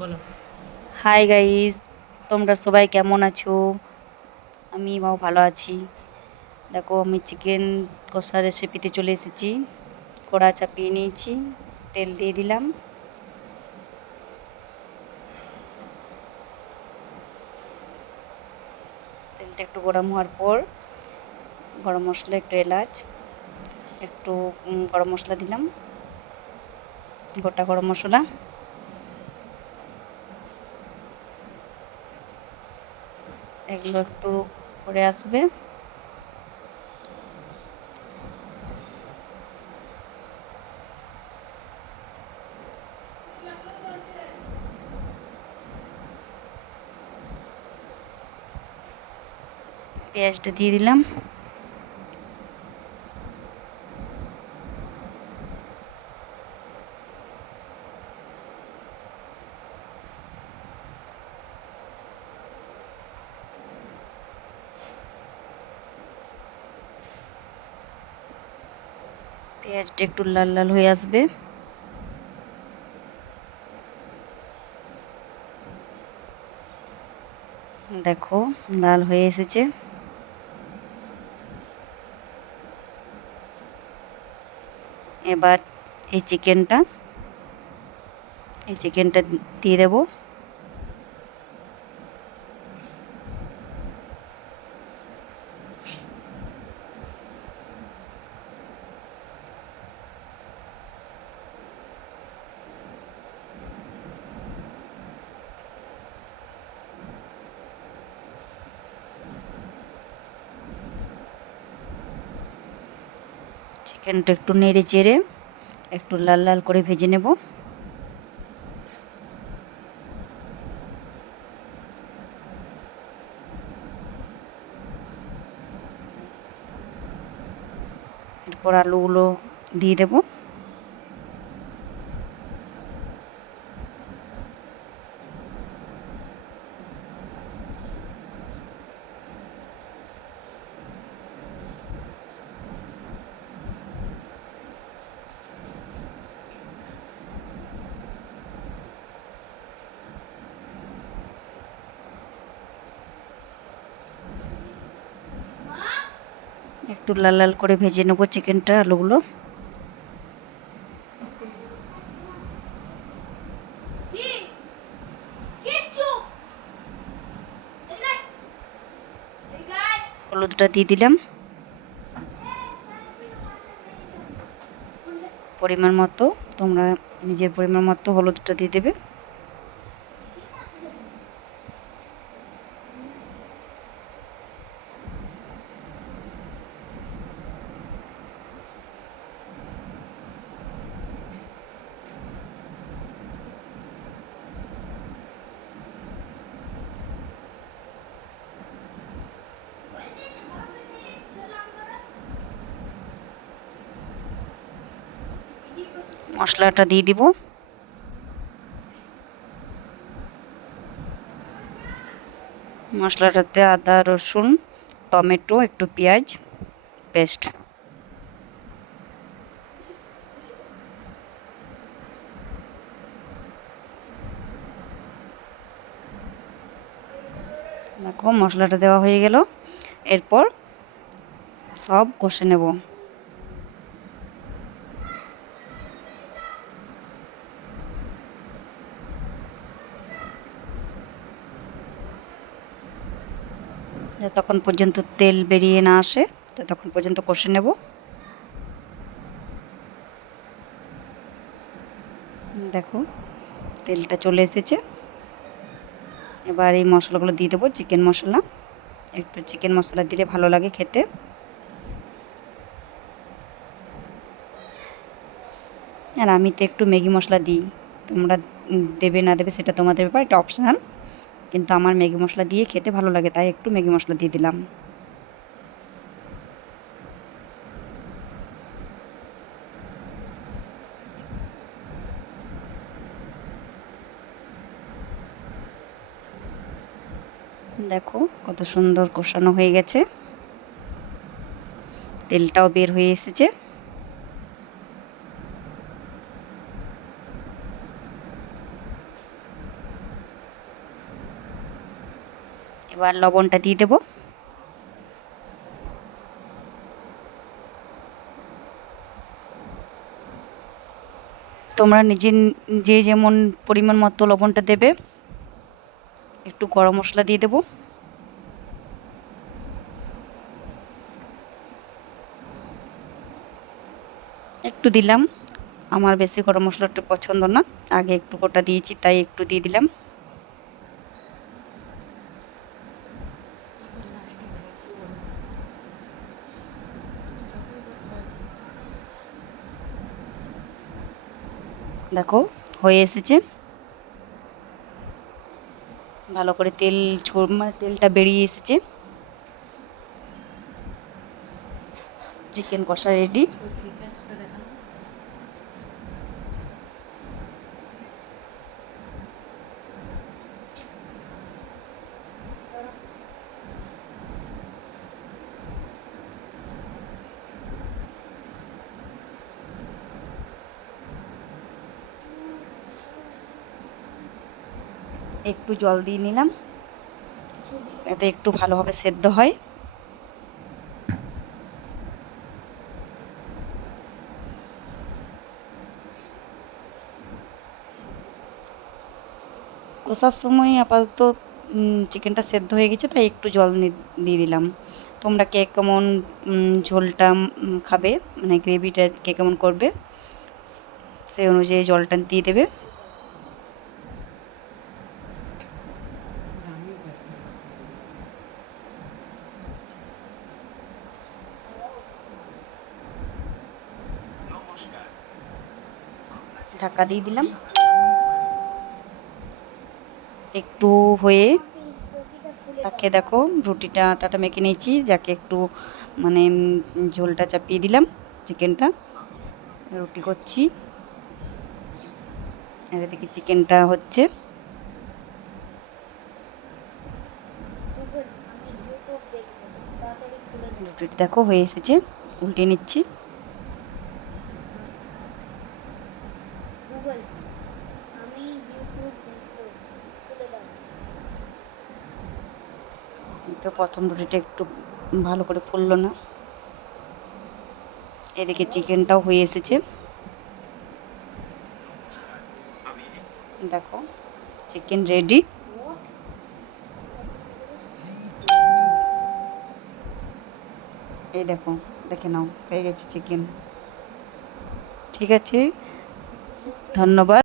বলো। Hi guys, তোমরা সবাই কেমন আছো? আমিও ভালো আছি। দেখো, আমি চিকেন কষা রেসিপিতে চলে এসেছি। কড়া চাপিয়ে নিয়েছি, তেল দিয়ে দিলাম। তেলটা একটু গরম হওয়ার পর গরম মশলা, একটু এলাচ, একটু গরম মশলা দিলাম, গোটা গরম মশলা। এগুলো একটু করে আসবে। পেঁয়াজটা দিয়ে দিলাম। পেঁয়াজটা একটু লাল লাল হয়ে আসবে। দেখো, লাল হয়ে এসেছে। এবার এই চিকেনটা দিয়ে দেবো। চিকেনটা একটু নেড়ে চেড়ে একটু লাল লাল করে ভেজে নেব। এরপর আলুগুলো দিয়ে দেব। একটু লাল লাল করে ভেজে নেব চিকেনটা, আলুগুলো। হলুদটা দিয়ে দিলাম পরিমাণ মতো। তোমরা নিজের পরিমাণ মতো হলুদটা দিয়ে দেবে। মশলাটা দিয়ে দিব। মশলাটাতে আদা, রসুন, টমেটো, একটু পেঁয়াজ পেস্ট। দেখো, মশলাটা দেওয়া হয়ে গেল। এরপর সব কষে নেব। যতক্ষণ পর্যন্ত তেল বেরিয়ে না আসে ততক্ষণ পর্যন্ত কষে নেব। দেখো, তেলটা চলে এসেছে। এবার এই মশলাগুলো দিয়ে দেবো, চিকেন মশলা। একটু চিকেন মশলা দিলে ভালো লাগে খেতে। আর আমি তো একটু ম্যাগি মশলা দিই। তোমরা দেবে না দেবে সেটা তোমাদের ব্যাপার, এটা অপশনাল। কিন্তু আমার ম্যাগি মশলা দিয়ে খেতে ভালো লাগে, তাই একটু ম্যাগি মশলা দিয়ে দিলাম। দেখো, কত সুন্দর কষানো হয়ে গেছে। তেলটাও বের হয়ে এসেছে। এবার লবণটা দিয়ে দেবো। তোমরা যে যেমন পরিমাণ মতো লবণটা দেবে। একটু গরম মশলা দিয়ে দেবো। একটু দিলাম, আমার বেশি গরম মশলাটা পছন্দ না, আগে একটু গোটা দিয়েছি তাই একটু দিয়ে দিলাম। দেখো হয়ে এসেছে, ভালো করে মানে তেলটা বেরিয়ে এসেছে। চিকেন কষা রেডি। একটু জল দিয়ে নিলাম, এতে একটু ভালোভাবে সেদ্ধ হয়। কষার সময় আপাতত চিকেনটা সেদ্ধ হয়ে গেছে, তাই একটু জল দিয়ে দিলাম। তোমরা কে কেমন ঝোলটা খাবে, মানে গ্রেভিটা কে কেমন করবে, সেই অনুযায়ী জলটা দিয়ে দেবে। ঢাকা দিয়ে দিলাম। একটু হয়ে তাকে দেখো রুটিটা আটাটা মেখে নিয়েছি, যাকে একটু মানে ঝোলটা চাপিয়ে দিলাম চিকেনটা, রুটি করছি। আর এদিকে চিকেনটা হচ্ছে। রুটিটা দেখো হয়ে এসেছে, উল্টে নিচ্ছি। তো প্রথম রুটিটা একটু ভালো করে ফুললো না। এদিকে চিকেনটাও হয়ে এসেছে, দেখো চিকেন রেডি। এই দেখো, দেখে নাও হয়ে গেছে চিকেন। ঠিক আছে, ধন্যবাদ।